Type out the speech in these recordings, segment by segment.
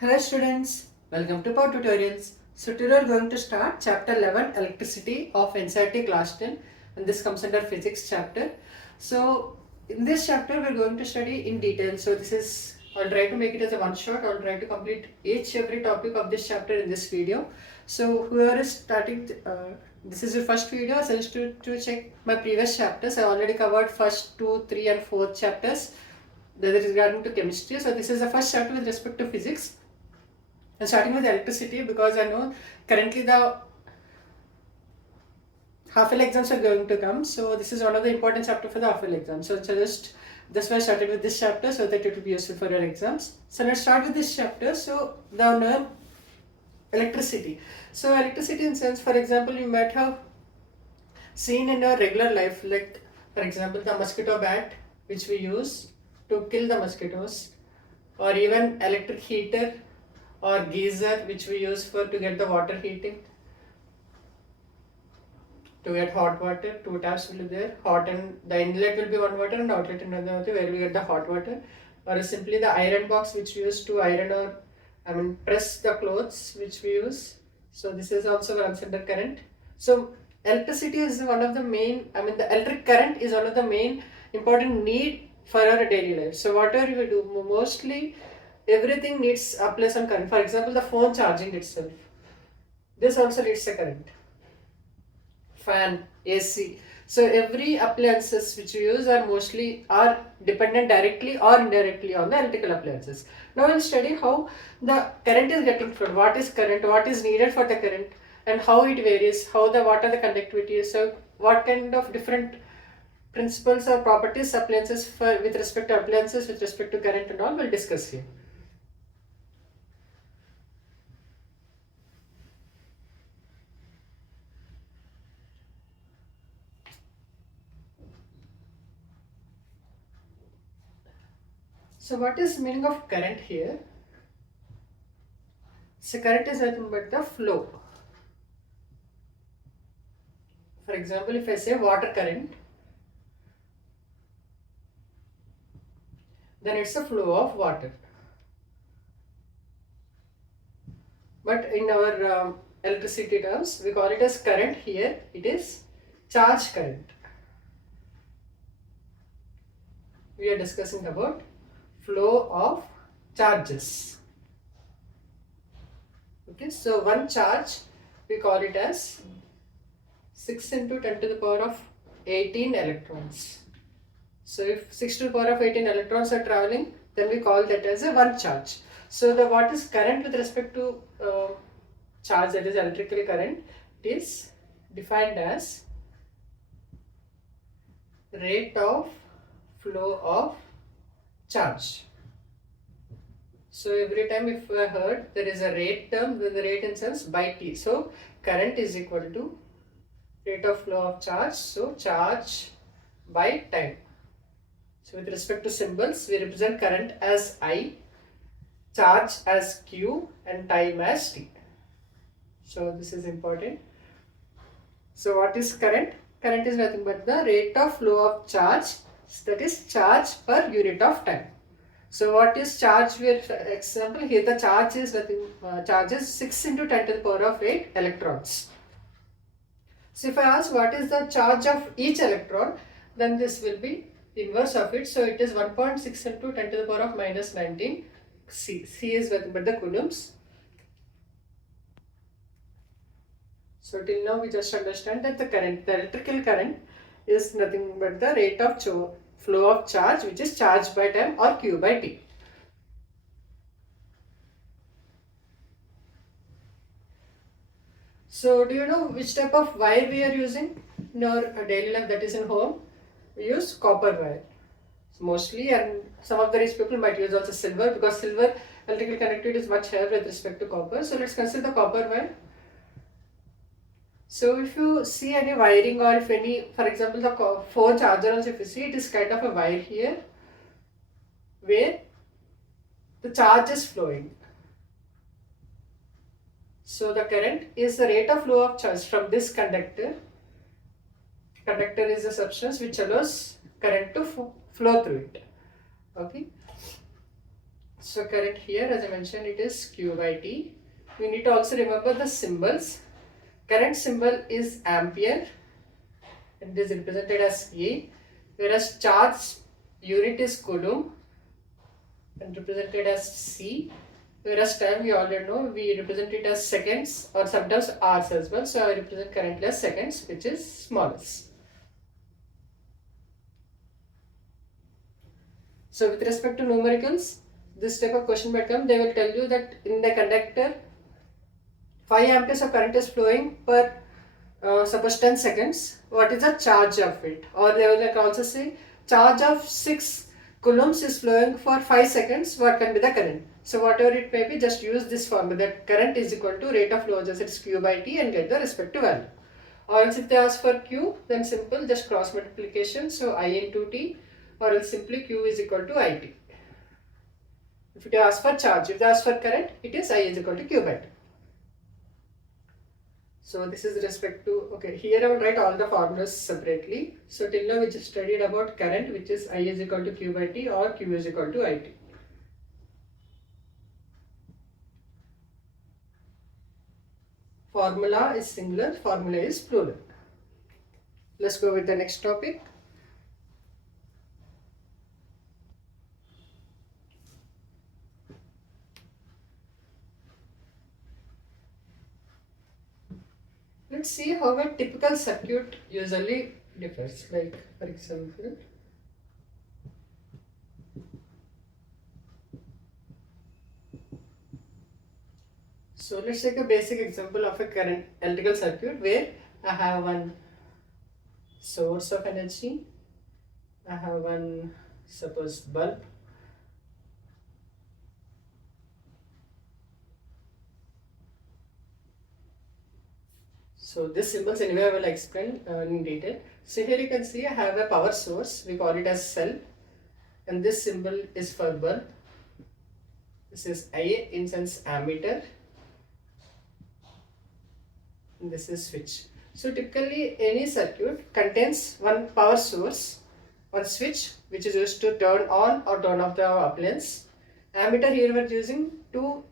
Hello students, welcome to Power Tutorials. So today we are going to start chapter 11 Electricity of NCERT class 10, and this comes under physics chapter. So in this chapter we are going to study in detail. So I'll try to make it as a one shot. I'll try to complete every topic of this chapter in this video. So whoever is starting, this is your first video, I suggest to check my previous chapters. I already covered first 2, 3 and 4 chapters that is regarding to chemistry. So this is the first chapter with respect to physics. I'm starting with electricity because I know currently the half-yearly exams are going to come. So this is one of the important chapter for the half-yearly exam. So that's why I started with this chapter so that it will be useful for your exams. So let's start with this chapter. So the electricity. So electricity in sense, for example, you might have seen in your regular life, like for example the mosquito bat which we use to kill the mosquitoes, or even electric heater or geyser which we use to get the water heating, to get hot water. Two taps will be there, hot, and the inlet will be one water and outlet another water where we get the hot water, or simply the iron box which we use to iron or press the clothes which we use. So this is also runs under current. So electricity is one of the main, the electric current is one of the main important need for our daily life. So whatever we do, mostly everything needs applies on current. For example, the phone charging itself, this also needs a current. Fan, AC. So every appliances which we use are dependent directly or indirectly on the electrical appliances. Now we'll study how the current is getting flowed. What is current? What is needed for the current? And how it varies? What are the conductivity? So what kind of different principles or properties appliances with respect to appliances, with respect to current and all, we'll discuss here. So what is the meaning of current here? So current is nothing but the flow. For example, if I say water current, then it's a flow of water. But in our electricity terms, we call it as current. Here it is charge current. We are discussing about flow of charges. Okay, so one charge we call it as 6 into 10 to the power of 18 electrons. So if 6 to the power of 18 electrons are traveling, then we call that as a one charge. So what is current with respect to charge, that is electrical current, it is defined as rate of flow of charge. So every time if I heard there is a rate term, with the rate in sense by T. So current is equal to rate of flow of charge, so charge by time. So with respect to symbols, we represent current as I, charge as Q, and time as T. So this is important. So what is current? Current is nothing but the rate of flow of charge, that is charge per unit of time. So what is charge? For example, here the charge is charge is 6 into 10 to the power of 8 electrons. So if I ask what is the charge of each electron, then this will be inverse of it. So it is 1.6 into 10 to the power of minus 19 C. C is nothing but the coulombs. So till now we just understand that the electrical current is nothing but the rate of flow of charge, which is charge by time or Q by T. So do you know which type of wire we are using in our daily life, that is in home? We use copper wire mostly, and some of the rich people might use also silver, because silver electrical conductivity is much higher with respect to copper. So let's consider the copper wire. So if you see any wiring, or if any, for example, the phone charger also, if you see, it is kind of a wire here where the charge is flowing. So the current is the rate of flow of charge from this conductor. Conductor is a substance which allows current to flow through it. Okay. So current here, as I mentioned, it is Q by T. We need to also remember the symbols. Current symbol is ampere and it is represented as A, whereas charge unit is coulomb and represented as C, whereas time we already know, we represent it as seconds or sometimes hours as well. So I represent currently as seconds, which is smallest. So with respect to numericals, this type of question might come. They will tell you that in the conductor 5 amperes of current is flowing per suppose 10 seconds. What is the charge of it? Or they will also say charge of 6 coulombs is flowing for 5 seconds. What can be the current? So whatever it may be, just use this formula that current is equal to rate of flow, just it's Q by T, and get the respective value. Or else if they ask for Q, then simple, just cross multiplication. So I into T, or else simply Q is equal to IT. If it asks for charge, if they ask for current, it is I is equal to Q by T. So this is respect to, okay, here I will write all the formulas separately. So till now we just studied about current, which is I is equal to Q by T or Q is equal to IT. Formula is singular, formula is plural. Let's go with the next topic. Let's see how a typical circuit usually differs. Like for example, so let's take a basic example of a current electrical circuit where I have one source of energy, I have one suppose bulb, so this symbols anyway I will explain in detail. So here you can see I have a power source, we call it as cell, and this symbol is for bulb. This is I in sense ammeter, and this is switch. So typically any circuit contains one power source, one switch which is used to turn on or turn off the appliance. Ammeter here we are using to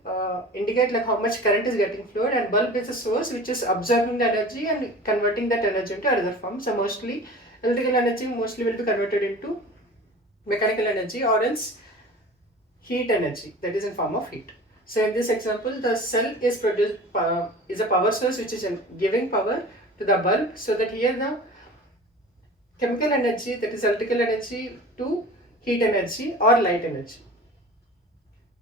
indicate like how much current is getting flowed, and bulb is a source which is absorbing the energy and converting that energy into another form. So mostly electrical energy mostly will be converted into mechanical energy or else heat energy, that is in form of heat. So in this example, the cell is is a power source which is giving power to the bulb, so that here the chemical energy, that is electrical energy, to heat energy or light energy.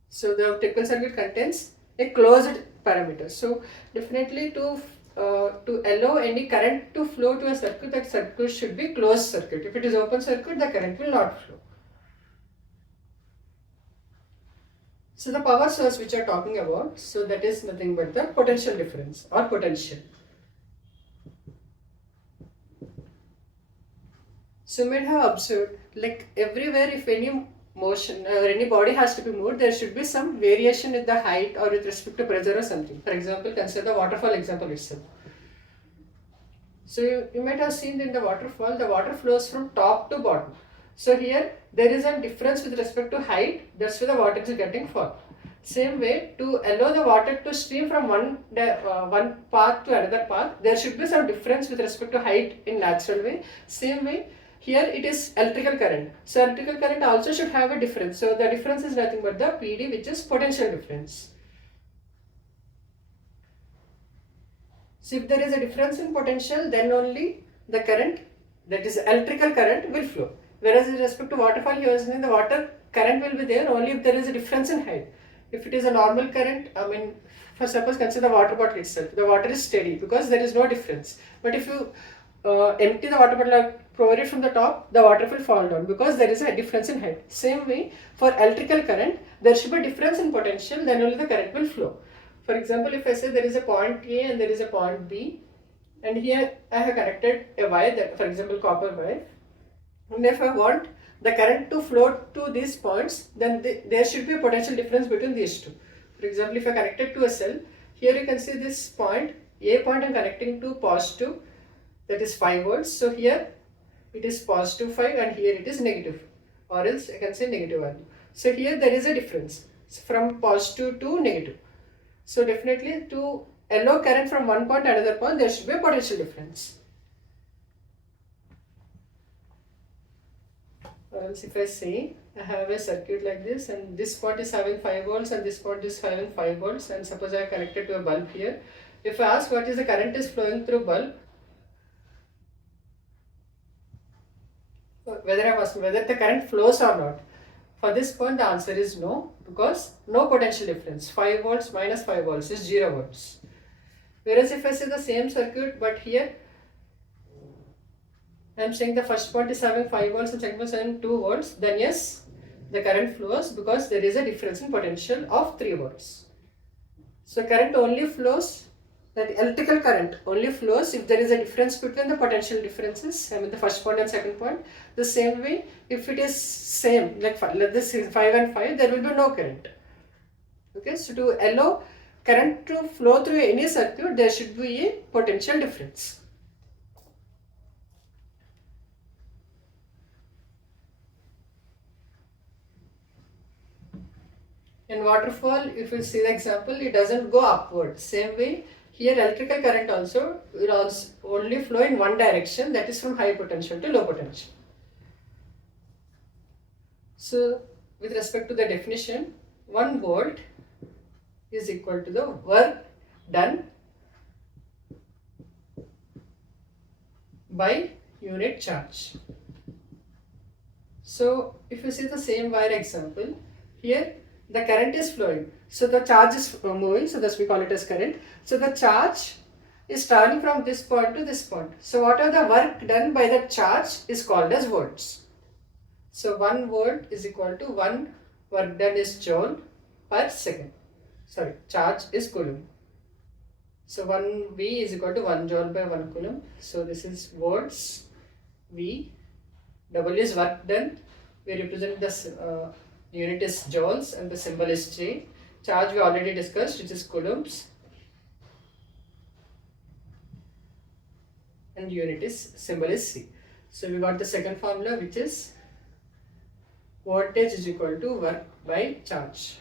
So the typical circuit contains a closed parameter. So definitely to allow any current to flow to a circuit, that circuit should be closed circuit. If it is open circuit, the current will not flow. So the power source which I are talking about, so that is nothing but the potential difference or potential. So you might have observed, like everywhere if any motion or any body has to be moved, there should be some variation in the height or with respect to pressure or something. For example, consider the waterfall example itself. So you might have seen in the waterfall, the water flows from top to bottom. So here there is a difference with respect to height, that's why the water is getting fall. Same way, to allow the water to stream from one path to another path, there should be some difference with respect to height in natural way. Same way, here it is electrical current. So electrical current also should have a difference. So the difference is nothing but the PD, which is potential difference. So if there is a difference in potential, then only the current, that is electrical current, will flow. Whereas with respect to waterfall, here is saying the water current will be there only if there is a difference in height. If it is a normal current, I mean, for suppose consider the water bottle itself, the water is steady because there is no difference. But if you empty the water bottle or pour it from the top, the water will fall down because there is a difference in height. Same way, for electrical current, there should be a difference in potential, then only the current will flow. For example, if I say there is a point A and there is a point B, and here I have connected a wire, that, for example, copper wire, and if I want the current to flow to these points, then there should be a potential difference between these two. For example, if I connected to a cell, here you can see this point, A point I am connecting to positive, that is 5 volts. So here it is positive 5 and here it is negative, or else I can say negative value. So here there is a difference. from positive to negative. So definitely to allow current from one point to another point, there should be a potential difference. Or else if I say I have a circuit like this, and this point is having 5 volts and this point is having 5 volts, and suppose I connected to a bulb here. If I ask what is the current is flowing through bulb, whether the current flows or not. For this point, the answer is no, because no potential difference. 5 volts minus 5 volts is 0 volts. Whereas if I say the same circuit, but here I am saying the first point is having 5 volts and second point is having 2 volts, then yes, the current flows because there is a difference in potential of 3 volts. So current only flows, that electrical current only flows if there is a difference between the potential differences, I mean the first point and second point. The same way, if it is same, like let this is 5 and 5, there will be no current. Okay, so to allow current to flow through any circuit, there should be a potential difference. In waterfall, if you see the example, it doesn't go upward. Same way, here electrical current also will also only flow in one direction, that is from high potential to low potential. So with respect to the definition, 1 volt is equal to the work done by unit charge. So if you see the same wire example, here the current is flowing, so the charge is moving, so thus we call it as current. So the charge is traveling from this point to this point. So whatever the work done by the charge is called as volts. So 1 volt is equal to 1 work done is joule per second. Sorry, charge is coulomb. So 1 V is equal to 1 joule by 1 coulomb. So this is volts. V. W is work done. We represent this unit is joules and the symbol is J. Charge we already discussed, which is coulombs. And unit is symbol is C. So we got the second formula, which is voltage is equal to work by charge.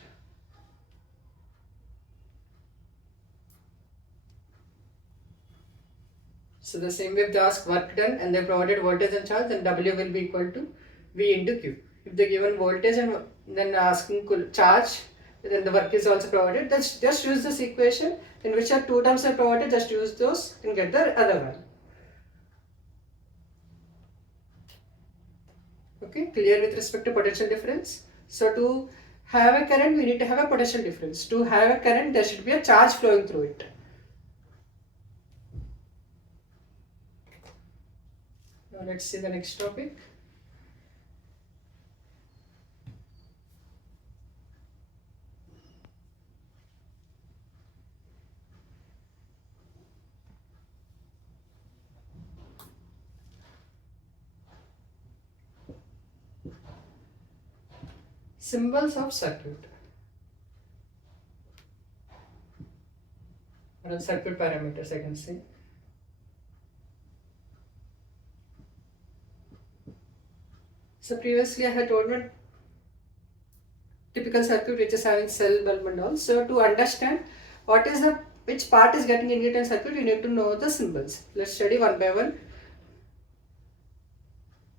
So the same way if they ask work done and they provided voltage and charge, then W will be equal to V into Q. If they given voltage and then asking charge, then the work is also provided. Just use this equation in which are 2 terms are provided, just use those and get the other value. Okay, clear with respect to potential difference. So to have a current, we need to have a potential difference. To have a current, there should be a charge flowing through it. Now let's see the next topic. Symbols of circuit or circuit parameters, I can say. So previously I had told one typical circuit which is having cell, bulb and all. So to understand what is the which part is getting engaged in circuit, you need to know the symbols. Let's study one by one.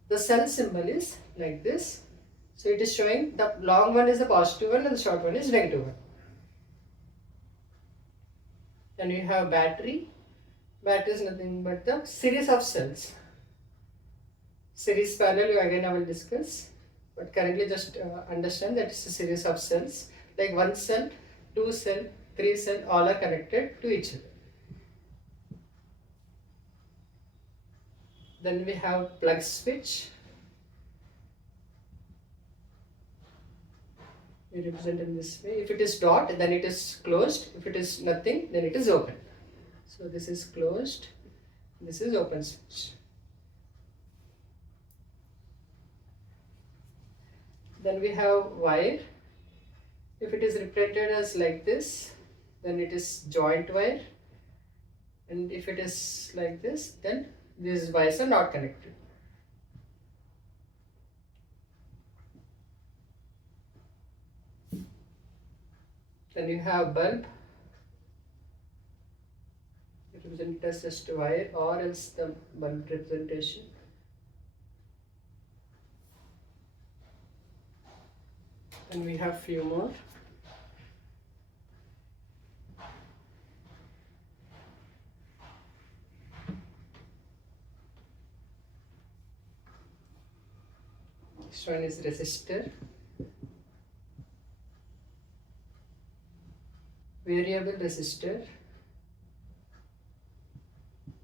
The cell symbol is like this. So it is showing the long one is the positive one and the short one is negative one. Then you have battery. Battery is nothing but the series of cells. Series parallel again I will discuss, but currently just understand that it's a series of cells, like 1 cell, 2 cell, 3 cell, all are connected to each other. Then we have plug switch. We represent in this way. If it is dot, then it is closed. If it is nothing, then it is open. So this is closed. This is open switch. Then we have wire. If it is represented as like this, then it is joint wire. And if it is like this, then these wires are not connected. Then you have bulb, represent it as just wire or else the bulb representation. And we have few more. Next one is resistor, variable resistor.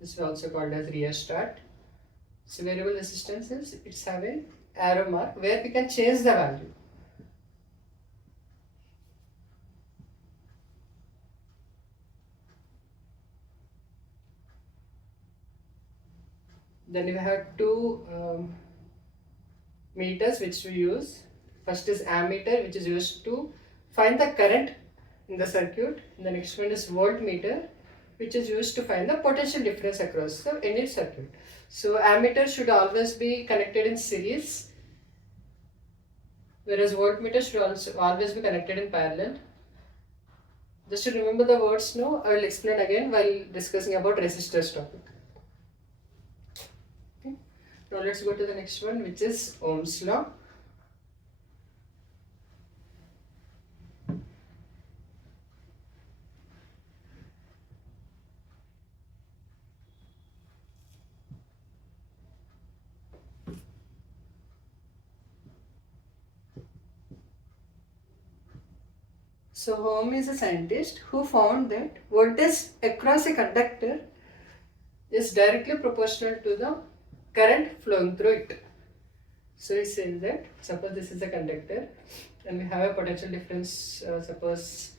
This is also called as rheostat. So variable resistance is it's having arrow mark where we can change the value. Then we have two meters which we use. First is ammeter, which is used to find the current in the circuit. And the next one is voltmeter, which is used to find the potential difference across any circuit. So ammeter should always be connected in series, whereas voltmeter should also always be connected in parallel. Just to remember the words now, I will explain again while discussing about resistors topic. Okay. Now let's go to the next one, which is Ohm's law. So Ohm is a scientist who found that voltage across a conductor is directly proportional to the current flowing through it. So he says that suppose this is a conductor and we have a potential difference, suppose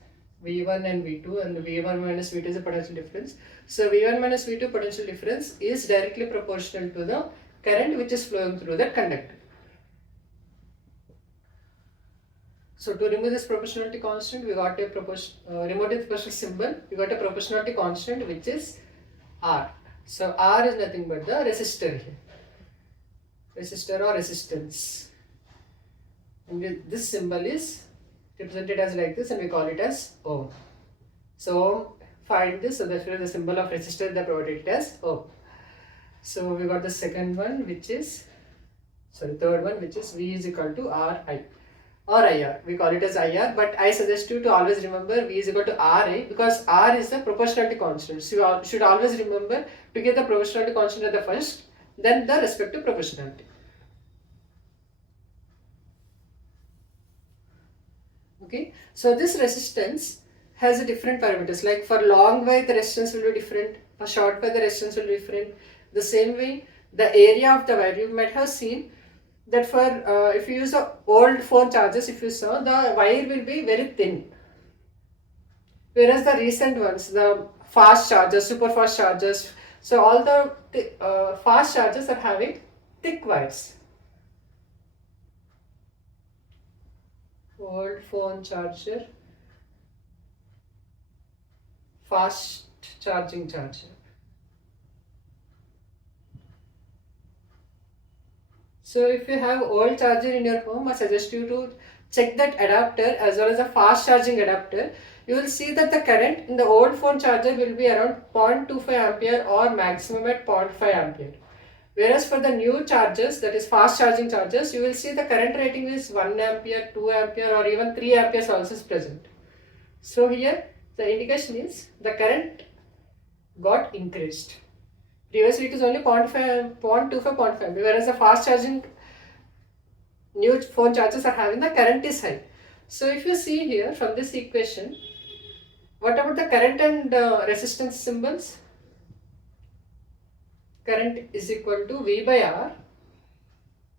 V1 and V2, and V1 minus V2 is a potential difference. So V1 minus V2 potential difference is directly proportional to the current which is flowing through that conductor. So to remove this proportionality constant, we got a remove the proportional symbol, we got a proportionality constant which is R. So R is nothing but the resistor here. Resistor or resistance. And this symbol is represented as like this and we call it as Ohm. So Ohm find this, so that's where the symbol of resistor they provided it as Ohm. So we got the second one which is, third one which is V is equal to Ri. Or IR, we call it as IR, but I suggest you to always remember V is equal to RA because R is the proportionality constant. So you should always remember to get the proportionality constant at the first, then the respective proportionality. Okay, so this resistance has a different parameters, like for long wire the resistance will be different, for short wire the resistance will be different. The same way the area of the wire, you might have seen that for if you use the old phone chargers, if you saw, the wire will be very thin, whereas the recent ones, the fast chargers, super fast chargers, so all the fast chargers are having thick wires. Old phone charger, fast charging charger. So if you have old charger in your home, I suggest you to check that adapter as well as a fast charging adapter. You will see that the current in the old phone charger will be around 0.25 ampere or maximum at 0.5 ampere. Whereas for the new chargers, that is fast charging chargers, you will see the current rating is 1 ampere, 2 ampere or even 3 amperes also is present. So here the indication is the current got increased. Previously it is only 0.25, 0.5, whereas the fast charging new phone chargers are having the current is high. So if you see here from this equation, what about the current and resistance symbols? Current is equal to V by R.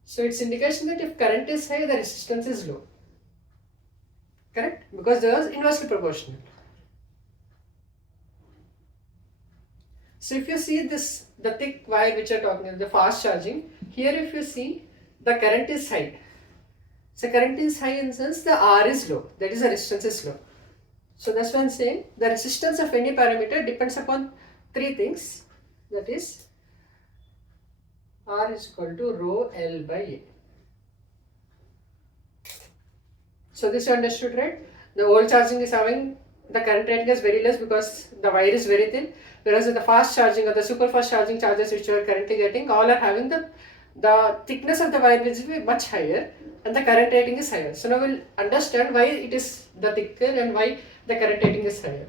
So it's indication that if current is high, the resistance is low. Correct? Because they are inversely proportional. So if you see this, the thick wire which you are talking about, the fast charging, here if you see the current is high. So current is high in the sense the R is low, that is the resistance is low. So that's why I am saying the resistance of any parameter depends upon three things, that is R is equal to rho L by A. So this you understood, right? The old charging is having the current rating is very less because the wire is very thin, whereas in the fast charging or the super fast charging chargers which you are currently getting, all are having the thickness of the wire will be much higher and the current rating is higher. So now we'll understand why it is the thicker and why the current rating is higher,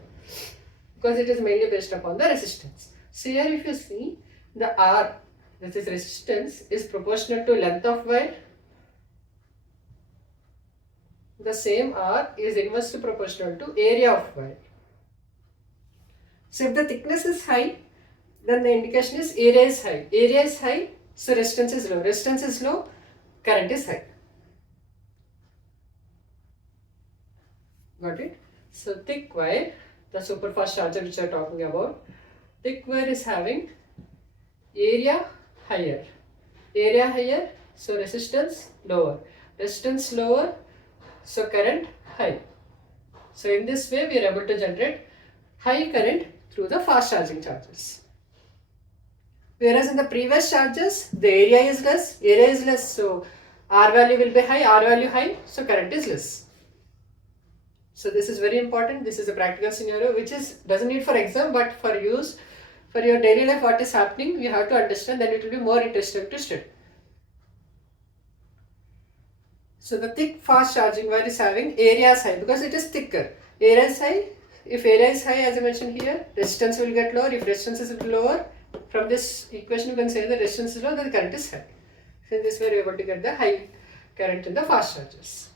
because it is mainly based upon the resistance. So here if you see, the R, this is resistance, is proportional to length of wire. The same R is inversely proportional to area of wire. So if the thickness is high, then the indication is area is high. Area is high, so resistance is low. Resistance is low, current is high. Got it? So thick wire, the super fast charger which we are talking about, thick wire is having area higher. Area higher, so resistance lower. Resistance lower, so current high. So in this way we are able to generate high current through the fast charging chargers. Whereas in the previous chargers, the area is less, so R value will be high, R value high, so current is less. So this is very important. This is a practical scenario which doesn't need for exam, but for use, for your daily life what is happening, you have to understand, then it will be more interesting to study. So the thick fast charging wire is having area is high because it is thicker. Area is high. If area is high, as I mentioned here, resistance will get lower. If resistance is lower, from this equation you can say the resistance is low, then the current is high. So in this way you are able to get the high current in the fast chargers.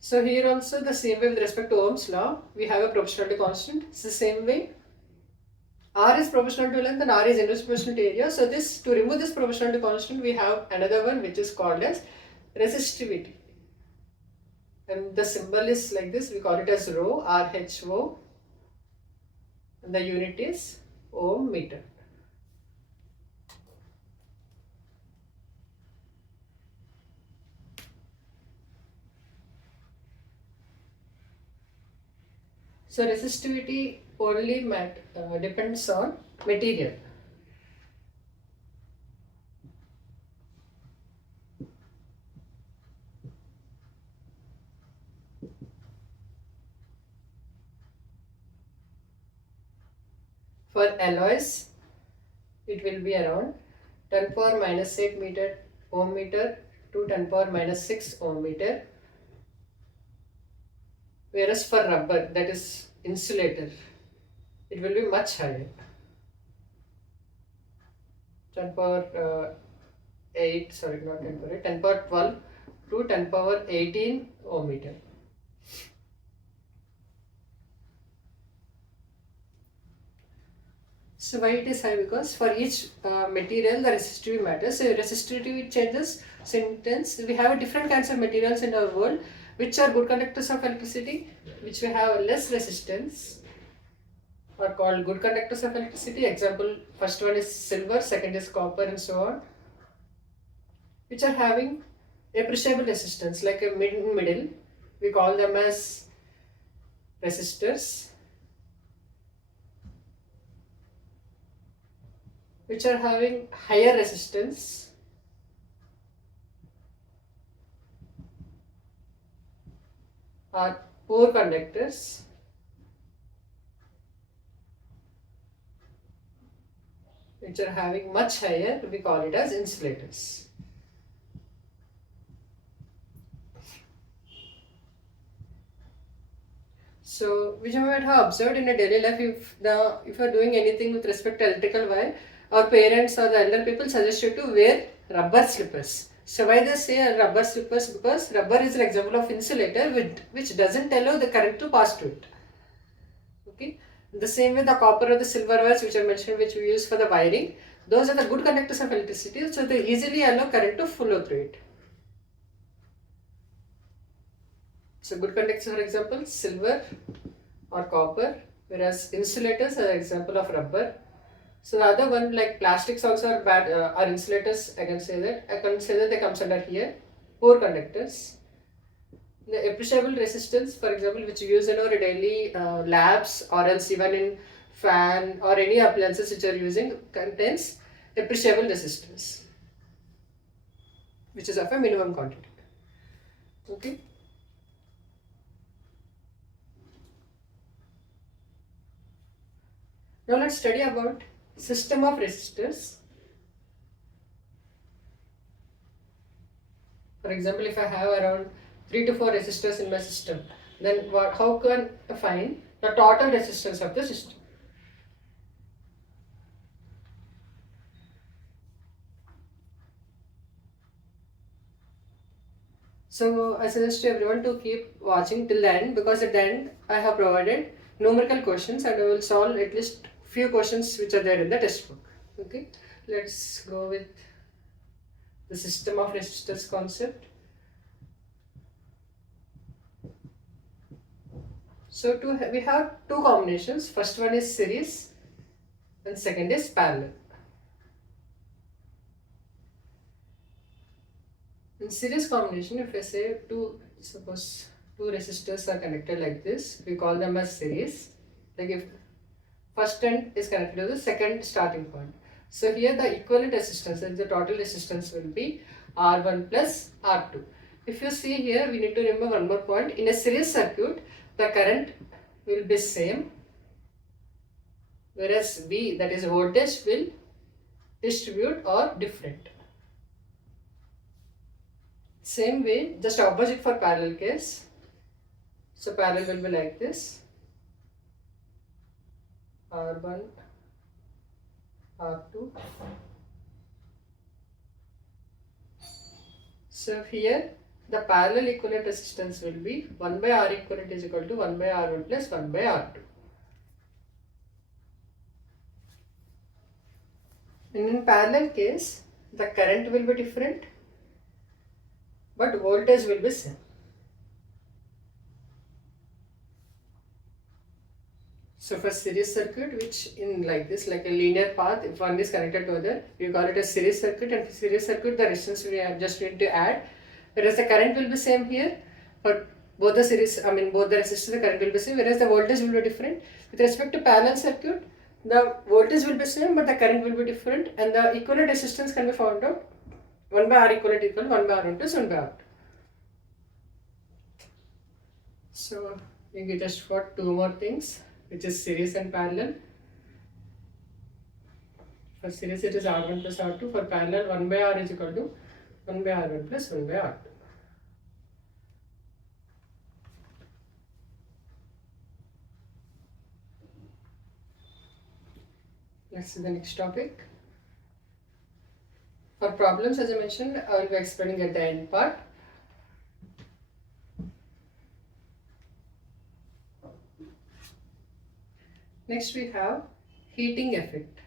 So here also the same way with respect to Ohm's law, we have a proportionality constant. It's the same way. R is proportional to length and R is inversely proportional to area. So to remove this proportionality constant, we have another one which is called as resistivity. And the symbol is like this, we call it as rho, RHO, and the unit is ohm meter. So resistivity only depends on material. For alloys, it will be around 10 power minus 8 meter ohm meter to 10 power minus 6 ohm meter. Whereas for rubber, that is insulator, it will be much higher. 10 power 8, sorry, not 10 power 8, 10 power 12 to 10 power 18 ohm meter. So why it is high? Because for each material the resistivity matters. So resistivity changes. So we have different kinds of materials in our world which are good conductors of electricity, which we have less resistance, are called good conductors of electricity. Example, first one is silver, second is copper, and so on, which are having appreciable resistance, like a middle, we call them as resistors, which are having higher resistance, are poor conductors, which are having much higher, we call it as insulators. So, which you might have observed in a daily life, if you are doing anything with respect to electrical wire, our parents or the elder people suggest you to wear rubber slippers. So why they say rubber slippers? Because rubber is an example of insulator which doesn't allow the current to pass through it. Okay. The same way the copper or the silver wires which I mentioned, which we use for the wiring, those are the good conductors of electricity, so they easily allow current to flow through it. So good conductors, for example, silver or copper, whereas insulators are an example of rubber. So the other one, like plastics also are bad, are insulators. I can say that they comes under here. Poor conductors. The appreciable resistance, for example, which we use in our daily labs or else even in fan or any appliances which are using, contains appreciable resistance, which is of a minimum quantity. Okay. Now let's study about system of resistors. For example, if I have around 3 to 4 resistors in my system, then how can I find the total resistance of the system? So I suggest to everyone to keep watching till the end, because at the end I have provided numerical questions and I will solve at least few questions which are there in the textbook. Okay, let's go with the system of resistors concept. So we have two combinations. First one is series and second is parallel. In series combination, if I say suppose two resistors are connected like this, we call them as series. Like if first end is connected to the second starting point. So here the equivalent resistance, that is the total resistance, will be R1 plus R2. If you see here, we need to remember one more point. In a series circuit, the current will be same, whereas V, that is voltage, will distribute or different. Same way, just opposite for parallel case. So parallel will be like this, R1, R2. So here the parallel equivalent resistance will be 1 by R equivalent is equal to 1 by R1 plus 1 by R2. And in parallel case, the current will be different, but voltage will be same. So for series circuit, which in like this, like a linear path, if one is connected to other, we call it a series circuit, and for series circuit the resistance we have just need to add, whereas the current will be same here. For both the series, both the resistors, the current will be same, whereas the voltage will be different. With respect to parallel circuit, the voltage will be same, but the current will be different, and the equivalent resistance can be found out. 1 by R equivalent equal 1 by R1 plus 1 by R2. So we just got two more things, which is series and parallel. For series it is R1 plus R2. For parallel, 1 by R is equal to 1 by R1 plus 1 by R2. Let's see the next topic. For problems, as I mentioned, I will be explaining at the end part. Next we have heating effect.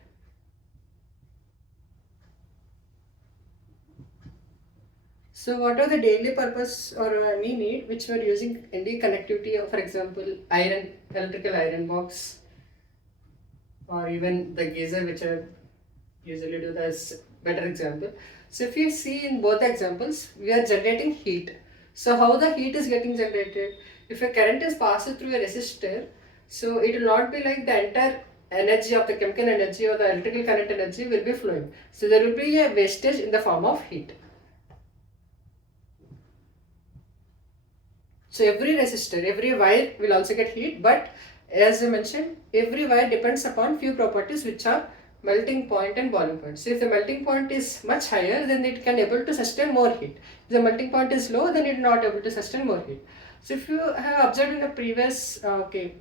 So what are the daily purpose or any need which we are using any connectivity of, for example, electrical iron box, or even the geyser, which I usually do as better example. So if you see in both examples, we are generating heat. So how the heat is getting generated? If a current is passed through a resistor, so it will not be like the entire energy of the chemical energy or the electrical current energy will be flowing. So there will be a wastage in the form of heat. So every resistor, every wire will also get heat, but as I mentioned, every wire depends upon few properties which are melting point and boiling point. So if the melting point is much higher, then it can able to sustain more heat. If the melting point is low, then it is not able to sustain more heat. So if you have observed in the previous,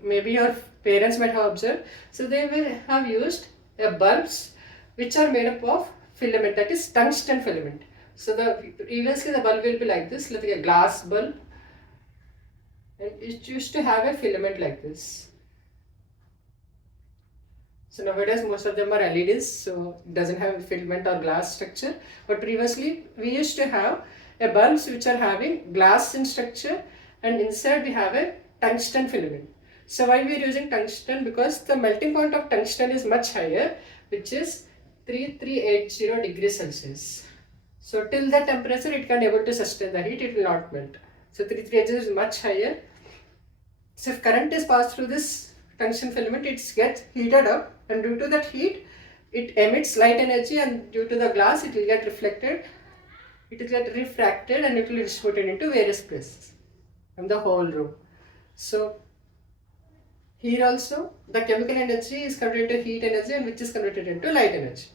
maybe your parents might have observed, so they will have used bulbs which are made up of filament, that is tungsten filament. So previously the bulb will be like this, like a glass bulb, and it used to have a filament like this. So nowadays most of them are LEDs, so it doesn't have filament or glass structure. But previously we used to have a bulbs which are having glass in structure, and inside we have a tungsten filament. So why we are using tungsten? Because the melting point of tungsten is much higher, which is 3380 degrees Celsius. So till that temperature it can able to sustain the heat, it will not melt. So 3380 is much higher. So if current is passed through this tungsten filament, it gets heated up, and due to that heat it emits light energy, and due to the glass it will get reflected it will get refracted and it will be distributed into various places in the whole room. So here also the chemical energy is converted into heat energy and which is converted into light energy.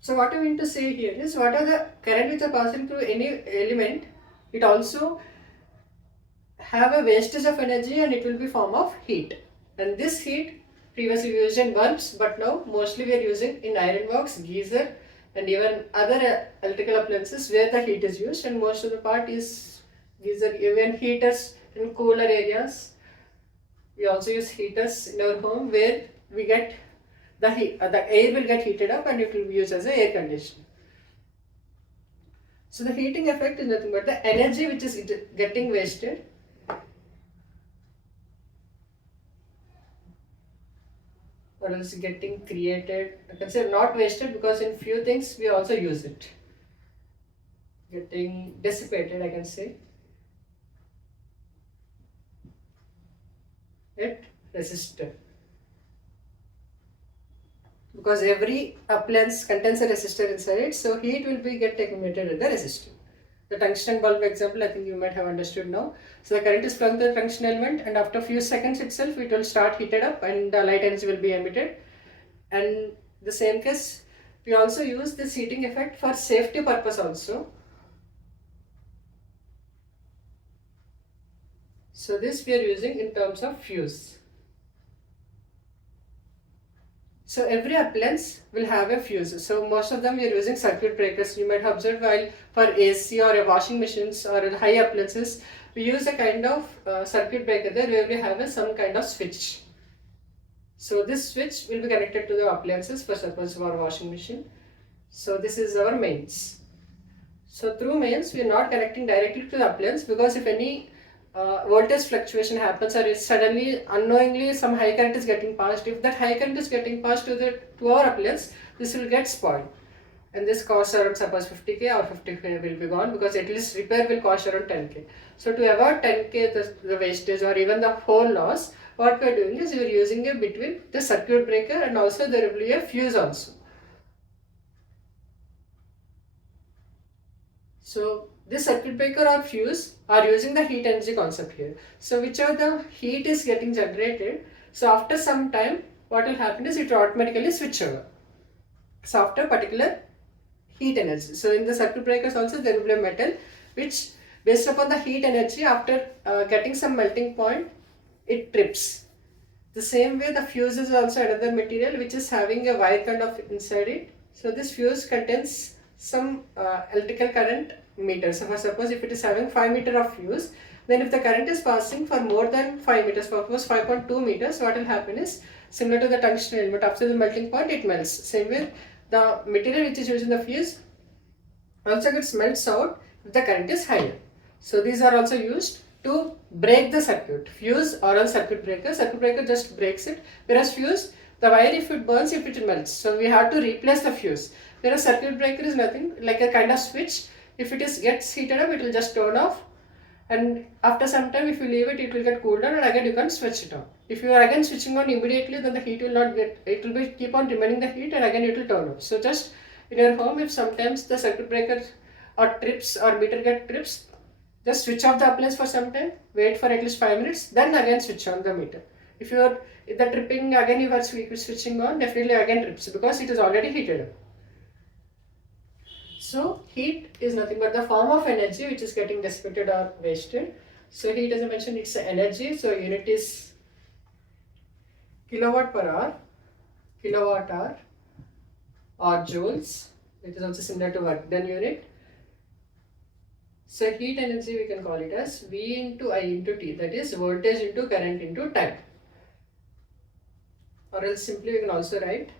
So what I mean to say here is, what are the current which are passing through any element, it also have a wastage of energy and it will be form of heat. And this heat previously used in bulbs, but now mostly we are using in iron box, geyser and even other electrical appliances where the heat is used, and most of the part is geyser. Even heaters in cooler areas, we also use heaters in our home where we get the heat, the air will get heated up and it will be used as an air conditioner. So the heating effect is nothing but the energy which is getting wasted or else getting created. I can say not wasted because in few things we also use it. Getting dissipated, I can say. At resistor. Because every appliance contains a resistor inside it, so heat will be get accumulated at the resistor. The tungsten bulb example, I think you might have understood now. So the current is flowing through the tungsten element and after a few seconds itself it will start heated up and the light energy will be emitted. And the same case, we also use this heating effect for safety purpose also. So this we are using in terms of fuse. So every appliance will have a fuse. So most of them we are using circuit breakers. You might have observed while for AC or a washing machines or high appliances, we use a kind of circuit breaker there where we have some kind of switch. So this switch will be connected to the appliances, for suppose for washing machine. So this is our mains. So through mains we are not connecting directly to the appliance, because if any voltage fluctuation happens or it's suddenly unknowingly some high current is getting passed, if that high current is getting passed to our appliance, this will get spoiled and this costs around suppose 50k or 50k will be gone, because at least repair will cost around 10k. So to avoid 10k the wastage or even the whole loss, what we are doing is we are using a between the circuit breaker and also there will be a fuse also. So this circuit breaker or fuse are using the heat energy concept here. So whichever the heat is getting generated, so after some time what will happen is it will automatically switch over. So after particular heat energy. So in the circuit breakers also there will be a metal which based upon the heat energy after getting some melting point, it trips. The same way the fuse is also another material which is having a wire kind of inside it. So this fuse contains some electrical current meter. So for suppose if it is having 5 meter of fuse, then if the current is passing for more than 5 meters, suppose 5.2 meters, what will happen is similar to the tungsten element, after the melting point it melts. Same way the material which is used in the fuse also gets melts out if the current is higher. So these are also used to break the circuit. Fuse or else circuit breaker. Circuit breaker just breaks it, whereas fuse, the wire if it burns, if it melts. So we have to replace the fuse. Whereas circuit breaker is nothing like a kind of switch. If it is gets heated up, it will just turn off, and after some time if you leave it, it will get cooled down and again you can switch it on. If you are again switching on immediately, then the heat will not get, it will be keep on remaining the heat and again it will turn off. So just in your home, if sometimes the circuit breaker or trips or meter get trips, just switch off the appliance for some time, wait for at least 5 minutes, then again switch on the meter. If the tripping again you are switching on, definitely again trips because it is already heated up. So heat is nothing but the form of energy which is getting dissipated or wasted. So heat, as I mentioned, it's energy. So unit is kilowatt per hour, kilowatt hour or joules. It is also similar to work done unit. So heat energy we can call it as V into I into T, that is voltage into current into time. Or else simply we can also write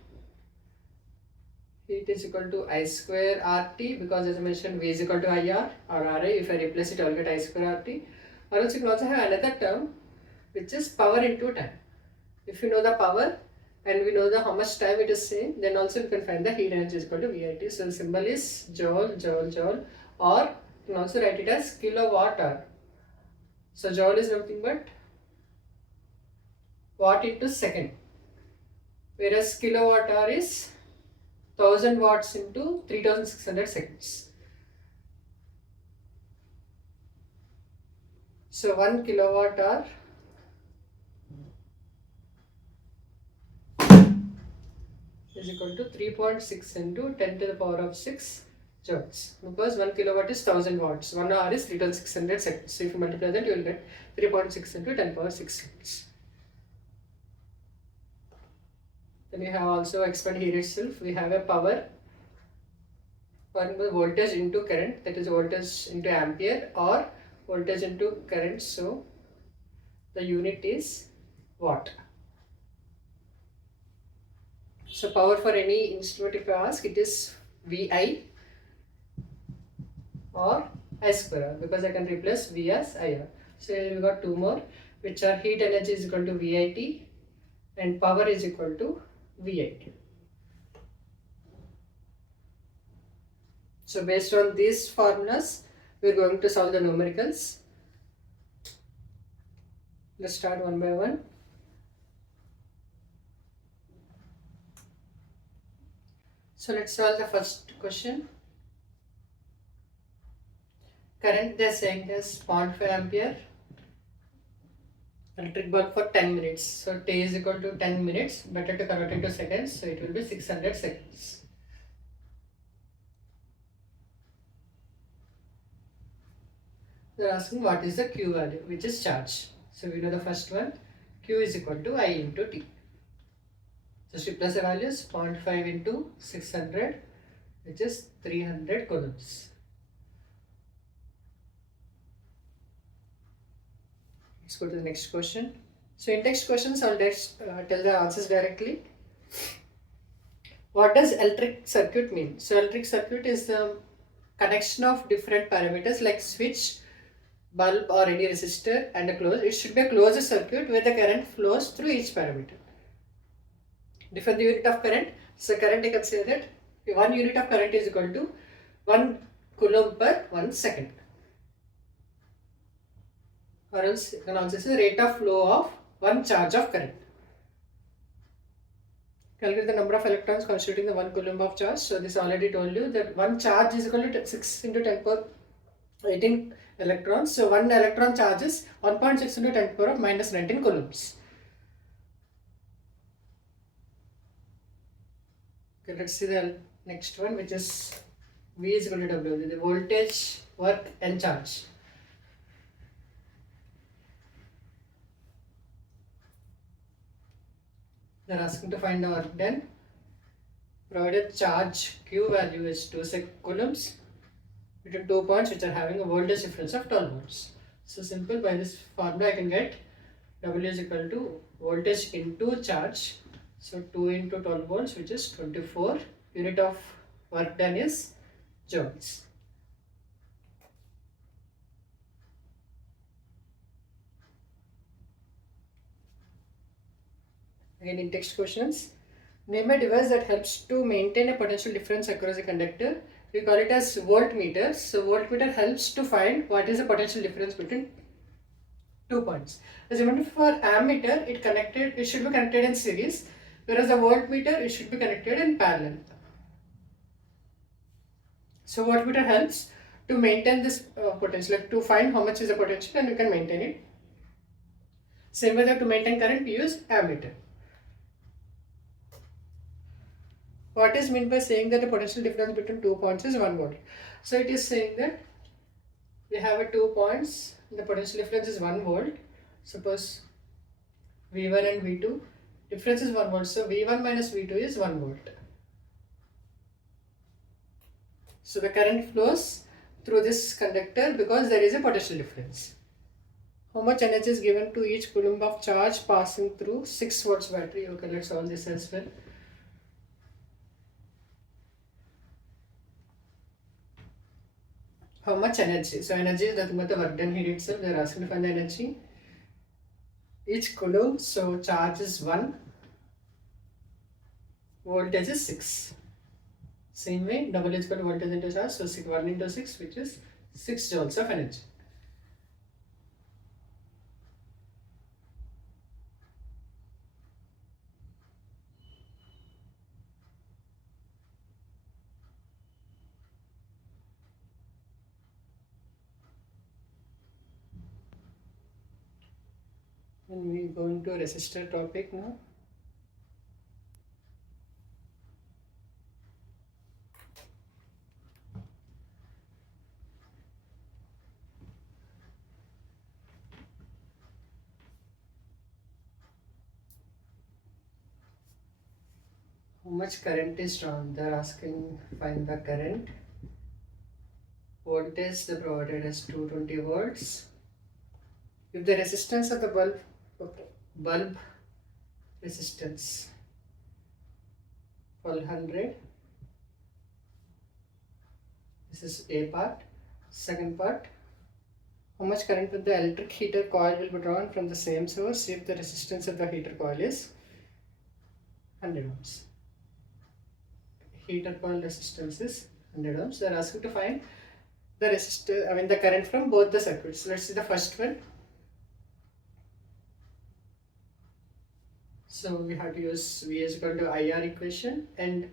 heat is equal to I square RT, because as I mentioned V is equal to IR or RA. If I replace it, I will get I square RT. Or else you can also have another term which is power into time. If you know the power and we know the how much time it is saying, then also you can find the heat energy is equal to VIT. So the symbol is joule, joule, joule, or you can also write it as kilowatt hour. So joule is nothing but watt into second, whereas kilowatt hour is 1000 watts into 3600 seconds. So 1 kilowatt hour is equal to 3.6 into 10 to the power of 6 joules, because 1 kilowatt is 1000 watts, 1 hour is 3600 seconds. So if you multiply that, you will get 3.6 into 10 power 6 joules. Then we have also expand here itself, we have a power for the voltage into current, that is voltage into ampere or voltage into current. So the unit is watt. So power for any instrument, if I ask, it is VI or I square, because I can replace V as IR. So we got two more, which are heat energy is equal to VIT and power is equal to VI. So based on these formulas, we are going to solve the numericals. Let's start one by one. So let's solve the first question. Current they are saying is 0.5 ampere. Electric bulb for 10 minutes. So T is equal to 10 minutes. Better to convert into seconds. So it will be 600 seconds. They are asking what is the Q value, which is charge. So we know the first one. Q is equal to I into T. Just replace the values. 0.5 into 600, which is 300 coulombs. Let's go to the next question. So in text questions, I'll just tell the answers directly. What does electric circuit mean? So electric circuit is the connection of different parameters like switch, bulb or any resistor and a close. It should be a closed circuit where the current flows through each parameter. Define the unit of current. So current, you can say that 1 unit of current is equal to 1 coulomb per 1 second. Or else you can also say rate of flow of 1 charge of current. Calculate the number of electrons constituting the 1 coulomb of charge. So this already told you that 1 charge is equal to 6 into 10 power 18 electrons. So 1 electron charges 1.6 into 10 power of minus 19 coulombs. Okay, let's see the next one, which is V is equal to W, the voltage, work and charge. They are asking to find the work done. Provided charge Q value is 2 coulombs between 2 points which are having a voltage difference of 12 volts. So simple, by this formula I can get W is equal to voltage into charge. So 2 into 12 volts, which is 24. Unit of work done is joules. Again in text questions, name a device that helps to maintain a potential difference across a conductor. We call it as voltmeter. So voltmeter helps to find what is the potential difference between 2 points. As remember, for ammeter, it should be connected in series, whereas the voltmeter, it should be connected in parallel. So voltmeter helps to maintain this potential, like to find how much is the potential and you can maintain it. Same way that to maintain current, we use ammeter. What is meant by saying that the potential difference between 2 points is 1 volt? So it is saying that we have a 2 points, the potential difference is 1 volt. Suppose V1 and V2, difference is 1 volt. So V1 minus V2 is 1 volt. So the current flows through this conductor because there is a potential difference. How much energy is given to each coulomb of charge passing through 6 volts battery? Okay, let's solve this as well. How much energy? So energy is nothing but the work done here itself. They are asking to find the energy. Each coulomb, so charge is 1, voltage is 6. Same way, double is equal to voltage into charge, so 1 into 6, which is 6 joules of energy. And we go into resistor topic now. How much current is drawn? They're asking find the current. Voltage they provided as 220 volts. If the resistance of the bulb resistance 1200, this is A part. Second part, how much current with the electric heater coil will be drawn from the same source if the resistance of the heater coil is 100 ohms. Heater coil resistance is 100 ohms. They are asking to find the resistor, the current from both the circuits. Let's see the first one. So we have to use V is equal to IR equation, and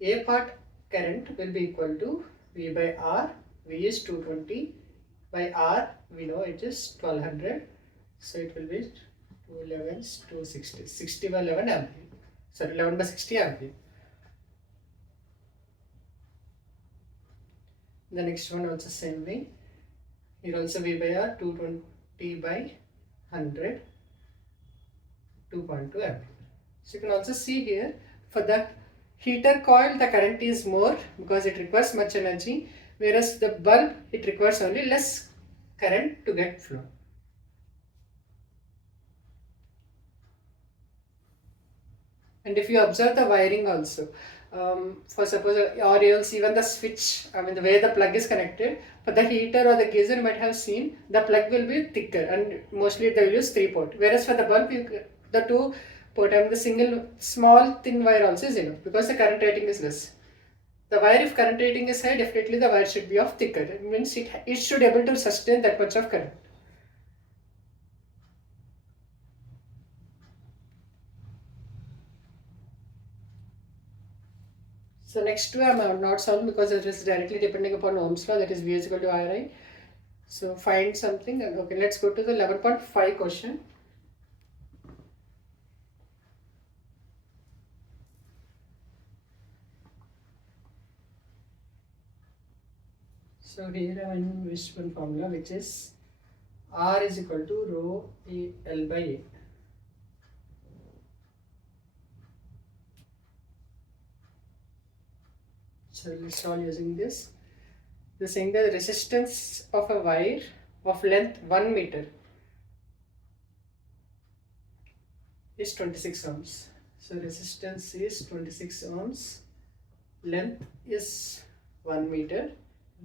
A part current will be equal to V by R. V is 220 by R, we know it is 1200. So it will be 211 260, 60 by 11 ampere. Sorry, 11 by 60 ampere. The next one also same way. Here also V by R 220 by 100, 2.2 ampere. So you can also see here for the heater coil the current is more because it requires much energy, whereas the bulb it requires only less current to get flow. And if you observe the wiring also, for suppose or else even the switch, the way the plug is connected, for the heater or the geyser you might have seen the plug will be thicker and mostly they will use 3-port, whereas for the bulb the 2-port and the single small thin wire also is enough because the current rating is less. The wire, if current rating is high, definitely the wire should be of thicker. It means it should be able to sustain that much of current. So next two I am not solving because it is directly depending upon Ohm's law, that is V is equal to IR. So find something. Okay, let's go to the 11.5 question. So here I am used one formula which is R is equal to rho L by A. So let's solve using this. They're saying the resistance of a wire of length 1 meter is 26 ohms. So resistance is 26 ohms. Length is 1 meter.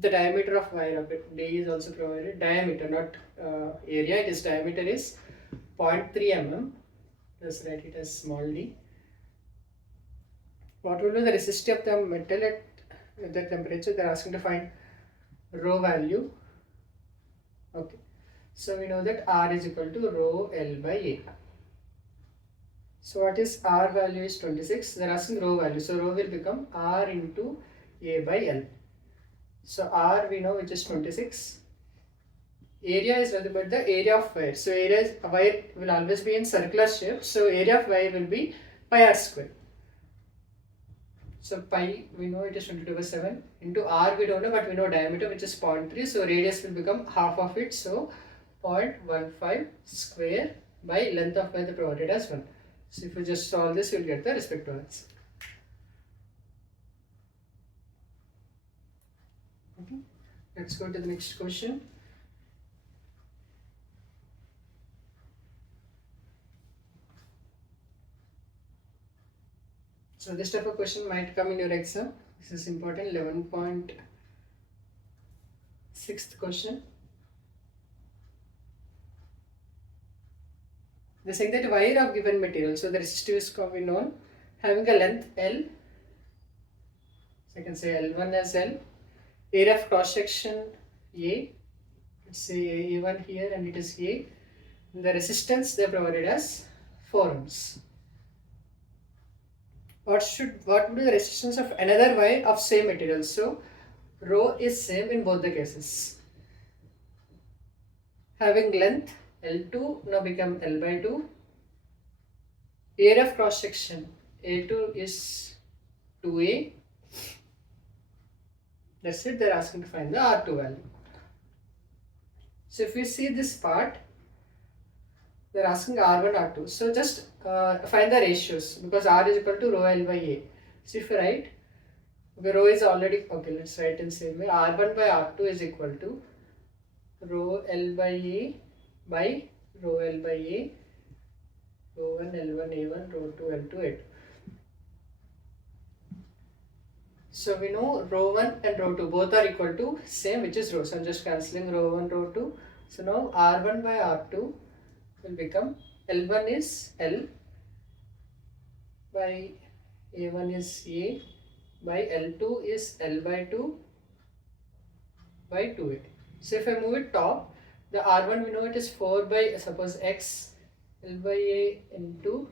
The diameter of wire of it, D is also provided. Diameter, not area. It is diameter is 0.3 mm. Let's write it as small d. What will be the resistivity of the metal at the temperature? They are asking to find rho value. Okay, so we know that R is equal to rho L by A. So what is R value is 26. They are asking rho value. So rho will become R into A by L. So R we know which is 26. Area is nothing but the area of wire. So wire will always be in circular shape. So area of wire will be pi r square. So pi we know it is 22 by 7 into R we don't know, but we know diameter which is 0.3. So radius will become half of it. So 0.15 square by length of wire provided as 1. So if you just solve this, you will get the respective answer. Okay. Let's go to the next question. So this type of question might come in your exam. This is important. 11.6th question. They say that wire of given material. So the resistive is commonly known, having a length L. So I can say L1 as L. Area of cross section A. Let's say A1 here and it is A. And the resistance they provided as 4 ohms. What would be the resistance of another wire of same material? So rho is same in both the cases. Having length L2 now become L by 2. Area of cross section A2 is 2A. That's it, they're asking to find the R2 value. So if we see this part, they're asking R1, R2. So just find the ratios because R is equal to rho L by A. So if you write, okay, rho is already, okay, let's write in same way. R1 by R2 is equal to rho L by A by rho L by A, rho 1 L1 A1, rho 2 L2 A2. So we know rho 1 and rho 2 both are equal to same, which is rho. So I'm just cancelling rho 1, rho 2. So now R1 by R2 will become L1 is L by A1 is A by L2 is L by 2 by 2A. So if I move it top, the R1 we know it is 4 by suppose X L by A into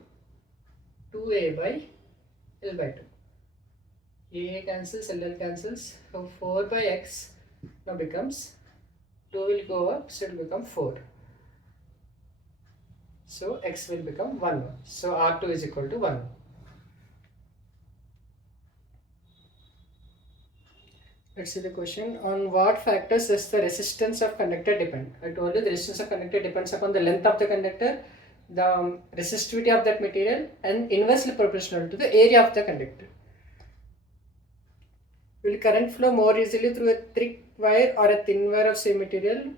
2A by L by 2. A cancels, LL cancels. So 4 by X now becomes 2 will go up, so it will become 4. So X will become 1. So R2 is equal to 1. Let's see the question. On what factors does the resistance of conductor depend? I told you the resistance of conductor depends upon the length of the conductor, the resistivity of that material, and inversely proportional to the area of the conductor. Will current flow more easily through a thick wire or a thin wire of same material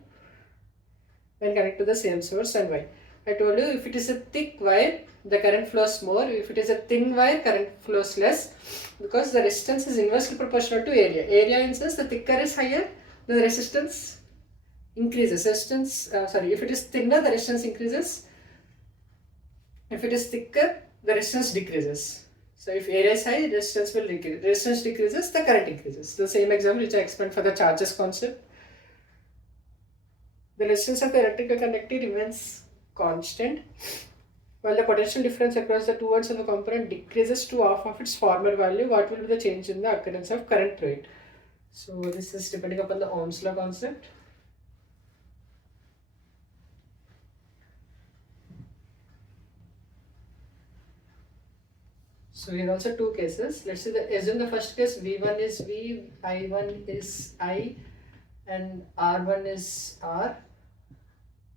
when connected to the same source, and why? I told you if it is a thick wire, the current flows more. If it is a thin wire, current flows less because the resistance is inversely proportional to area. Area means the thicker is higher, the resistance increases. If it is thinner, the resistance increases. If it is thicker, the resistance decreases. So if area is high, resistance will decrease. Resistance decreases, the current increases. The same example which I explained for the charges concept. The resistance of the electrical conductor remains constant, while the potential difference across the two ends of the component decreases to half of its former value. What will be the change in the occurrence of current rate? So this is depending upon the Ohm's law concept. So here also two cases. Let's see assume the first case V1 is V, I1 is I, and R1 is R.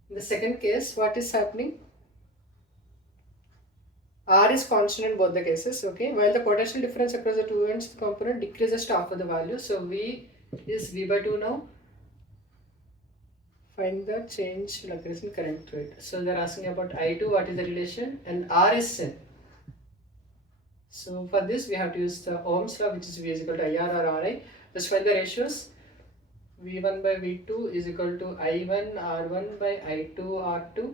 In the second case, what is happening? R is constant in both the cases, okay, while the potential difference across the two ends of the component decreases to half of the value. So V is V by 2 now. Find the change in occurrence in current rate. So they're asking about I2, what is the relation, and R is sin. So for this we have to use the Ohm's law, which is V is equal to IR or RI. Just find the ratios. V1 by V2 is equal to I1 R1 by I2 R2.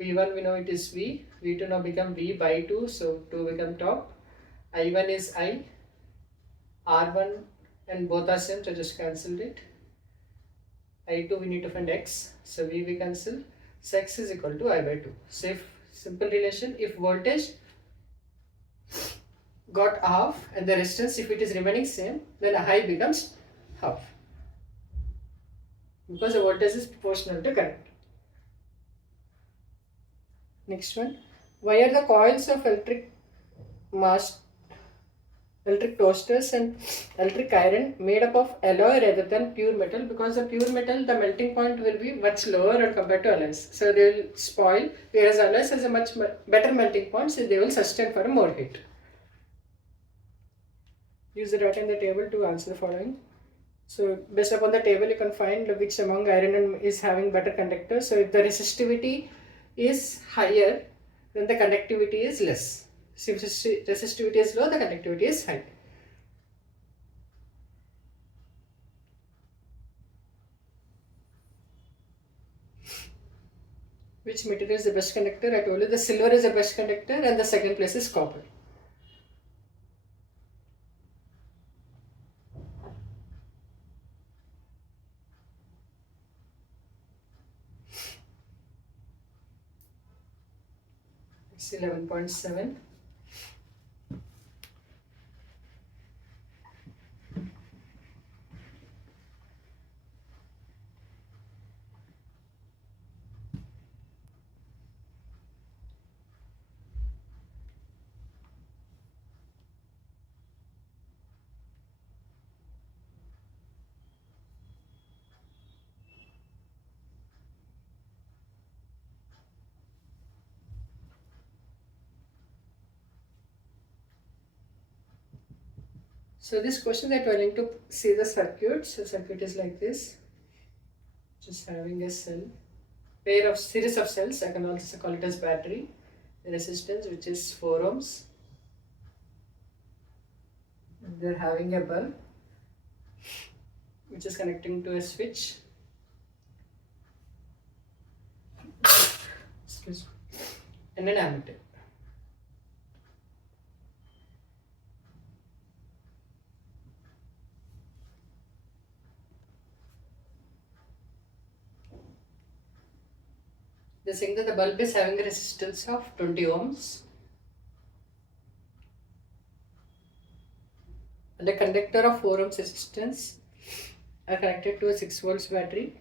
V1 we know it is V. V2 now become V by 2, so 2 become top. I1 is I. R1 and both are same, so just cancel it. I2 we need to find X, so V we cancel. So X is equal to I by 2. So if simple relation, if voltage got half and the resistance, if it is remaining same, then I becomes half because the voltage is proportional to current. Next one, why are the coils of electric toasters and electric iron made up of alloy rather than pure metal? Because the pure metal, the melting point will be much lower when compared to alloys, so they will spoil, whereas alloys has a much better melting point, so they will sustain for more heat. Use the data in the table to answer the following. So based upon the table you can find which among iron and is having better conductor. So if the resistivity is higher, then the conductivity is less. So if resistivity is low, the conductivity is high. Which material is the best conductor? I told you the silver is the best conductor and the second place is copper. It's 11.7. So this question they're telling to see the circuit. So circuit is like this, just having a cell, pair of series of cells. I can also call it as battery. The resistance, which is 4 ohms. And they're having a bulb, which is connecting to a switch. Excuse me. And an ammeter. They're saying that the bulb is having a resistance of 20 ohms. And the conductor of 4 ohms resistance are connected to a 6 volts battery.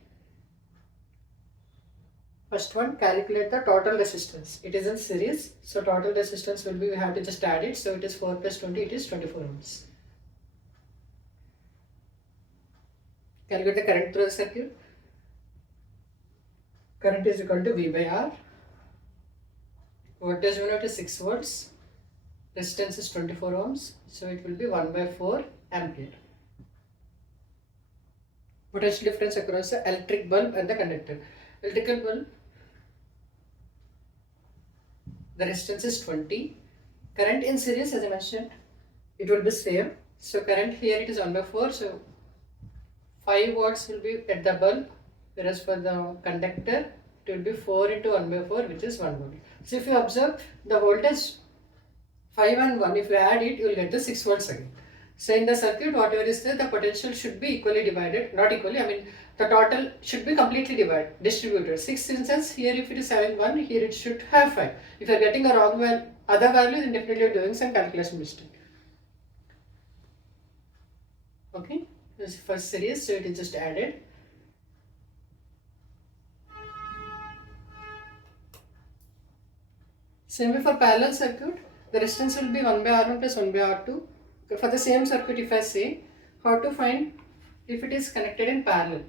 First one, calculate the total resistance. It is in series, so total resistance will be, we have to just add it. So it is 4 plus 20, it is 24 ohms. Calculate the current through the circuit. Current is equal to V by R. Voltage we know it is 6 volts. Resistance is 24 ohms. So it will be 1 by 4 ampere. Potential difference across the electric bulb and the conductor. Electrical bulb, the resistance is 20. Current in series, as I mentioned, it will be same. So current here it is 1 by 4. So 5 watts will be at the bulb, whereas for the conductor it will be 4 into 1 by 4, which is 1 volt. So if you observe the voltage 5 and 1, if you add it, you will get the 6 volts again. So in the circuit, whatever is there, the potential should be equally divided, not equally, I mean the total should be completely distributed. 6 instance, here if it is having 1, here it should have 5. If you are getting a wrong value, other value, then definitely you are doing some calculation mistake. Okay, this is first series, so it is just added. Same way for parallel circuit, the resistance will be 1 by R1 plus 1 by R2. For the same circuit, if I say how to find if it is connected in parallel.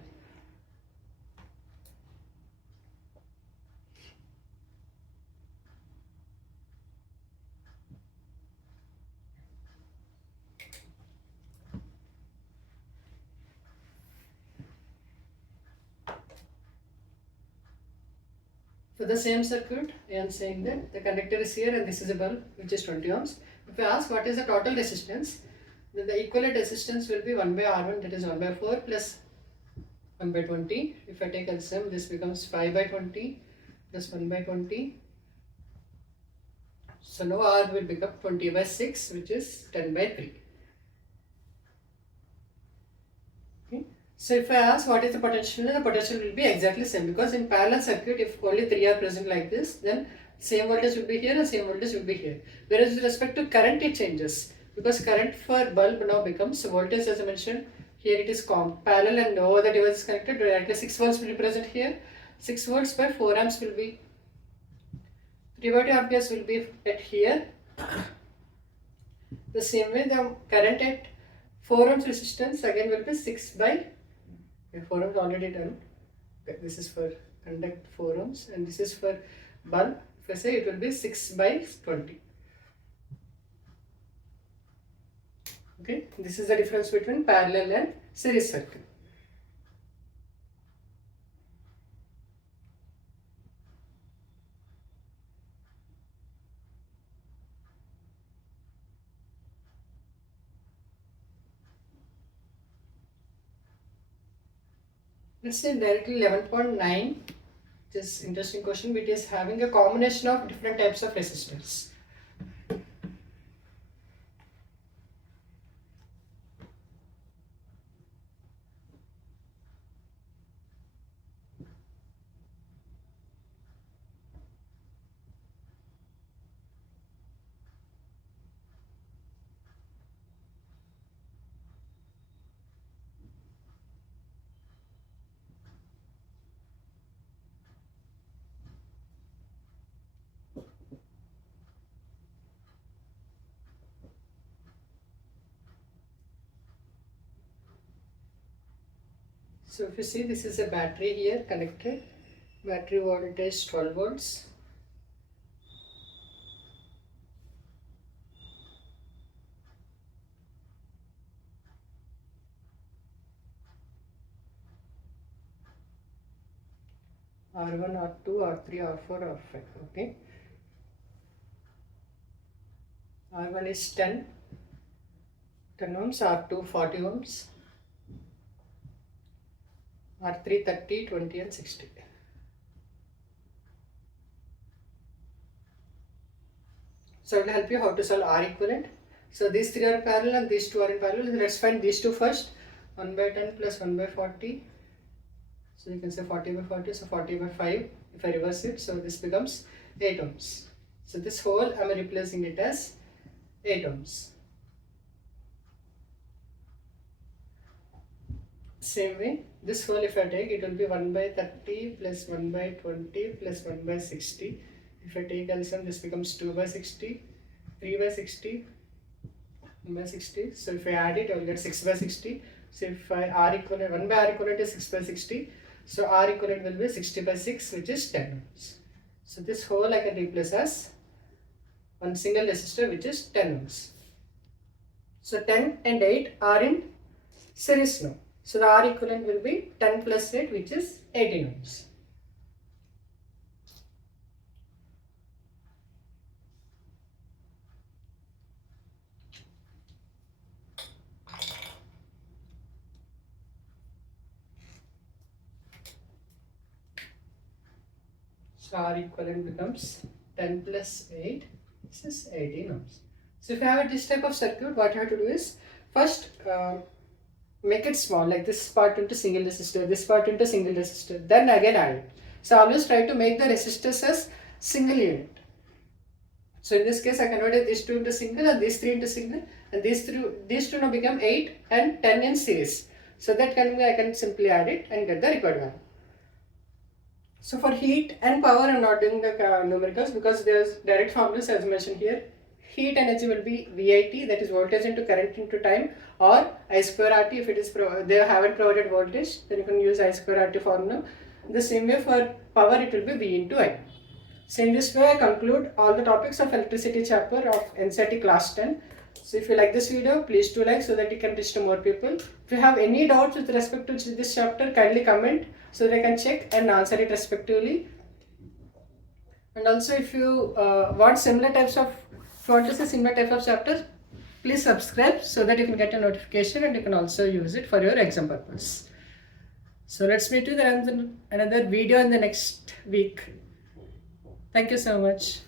For the same circuit, I am saying that the conductor is here and this is a bulb which is 20 ohms. If I ask what is the total resistance, then the equivalent resistance will be 1 by R1, that is 1 by 4 plus 1 by 20. If I take LCM, this becomes 5 by 20 plus 1 by 20. So now R will become 20 by 6, which is 10 by 3. Okay. So if I ask what is the potential will be exactly same, because in parallel circuit, if only 3 are present like this, then same voltage will be here and same voltage will be here. Whereas with respect to current, it changes, because current for bulb now becomes voltage, as I mentioned, here it is parallel and over the device is connected, directly 6 volts will be present here. 6 volts by 4 amps will be 3 by 2 amperes will be at here. The same way the current at 4 ohms resistance again will be 6 by 4 ohms already done. Okay, this is for conduct 4 ohms and this is for bulb. If I say it will be 6 by 20. Okay, this is the difference between parallel and series circuit. Let's say directly 11.9. This interesting question, which is having a combination of different types of resistors. So if you see, this is a battery here connected, battery voltage 12 volts. R1, R2, R3, R4, R5. Okay. R1 is 10 ohms, R2 40 ohms, R3 30, 20 and 60. So it will help you how to solve R equivalent. So these three are parallel and these two are in parallel. Let's find these two first. 1 by 10 plus 1 by 40. So you can say 40 by 40, so 40 by 5 if I reverse it. So this becomes 8 ohms. So this whole I am replacing it as 8 ohms. Same way, this whole if I take, it will be 1 by 30 plus 1 by 20 plus 1 by 60. If I take LCM, this becomes 2 by 60, 3 by 60, 1 by 60. So if I add it, I will get 6 by 60. So if I R equivalent, 1 by R equivalent is 6 by 60. So R equivalent will be 60 by 6, which is 10 ohms. So this whole I can replace as one single resistor, which is 10 ohms. So 10 and 8 are in series now. So the R equivalent will be 10 plus 8, which is 18 ohms. So R equivalent becomes 10 plus 8, this is 18 ohms. So if you have this type of circuit, what you have to do is first make it small, like this part into single resistor, this part into single resistor, then again add it. So always try to make the resistors as single unit. So in this case, I converted these two into single and these three into single, and these two now become 8 and 10 in series. So that I can simply add it and get the required value. So for heat and power, I am not doing the numericals because there is direct formulas as mentioned here. Heat energy will be VIT, that is voltage into current into time, or I square RT if it is they haven't provided voltage, then you can use I square RT formula. The same way for power, it will be V into I. So in this way, I conclude all the topics of electricity chapter of NCERT class 10. So if you like this video, please do like so that it can reach to more people. If you have any doubts with respect to this chapter, kindly comment so that I can check and answer it respectively. And also if you want similar types of, if you want to see similar type of chapters, please subscribe so that you can get a notification and you can also use it for your exam purpose. So let's meet with another video in the next week. Thank you so much.